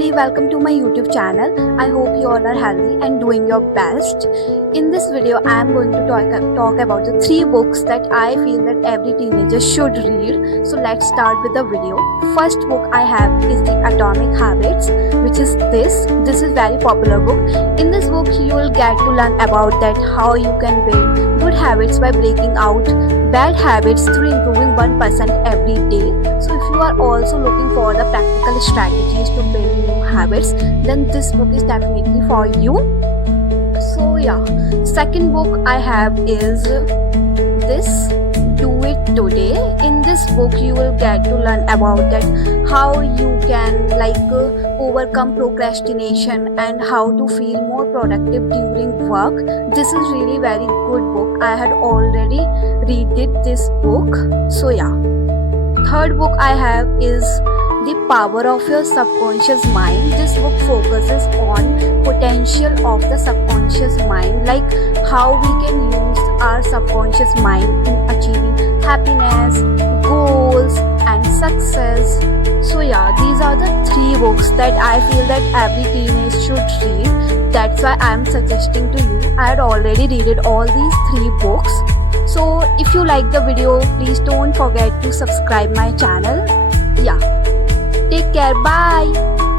everybody, welcome to my YouTube channel. I hope you all are healthy and doing your best. In this video, I am going to talk about the 3 books that I feel that every teenager should read. So let's start with the video. First book I have is The Atomic Habits, which is this. This is very popular book. In this book, you will get to learn about that how you can build good habits by breaking out bad habits through improving 1% every day. So if you are also looking for the practical strategies to build new habits, then this book is definitely for you. So yeah, second book I have is this, Do It Today. In this book you will get to learn about that how you can overcome procrastination and how to feel more productive during work. This is really very good book. I had already read this book. So yeah, third book I have is The Power of Your Subconscious Mind. This book focuses on potential of the subconscious mind, like how we can use our subconscious mind in achieving happiness, goals and success. So yeah, these are the 3 books that I feel that every teenage should read. That's why I am suggesting to you. I had already read all these 3 books. So if you like the video, please don't forget to subscribe my channel. Yeah, take care, bye.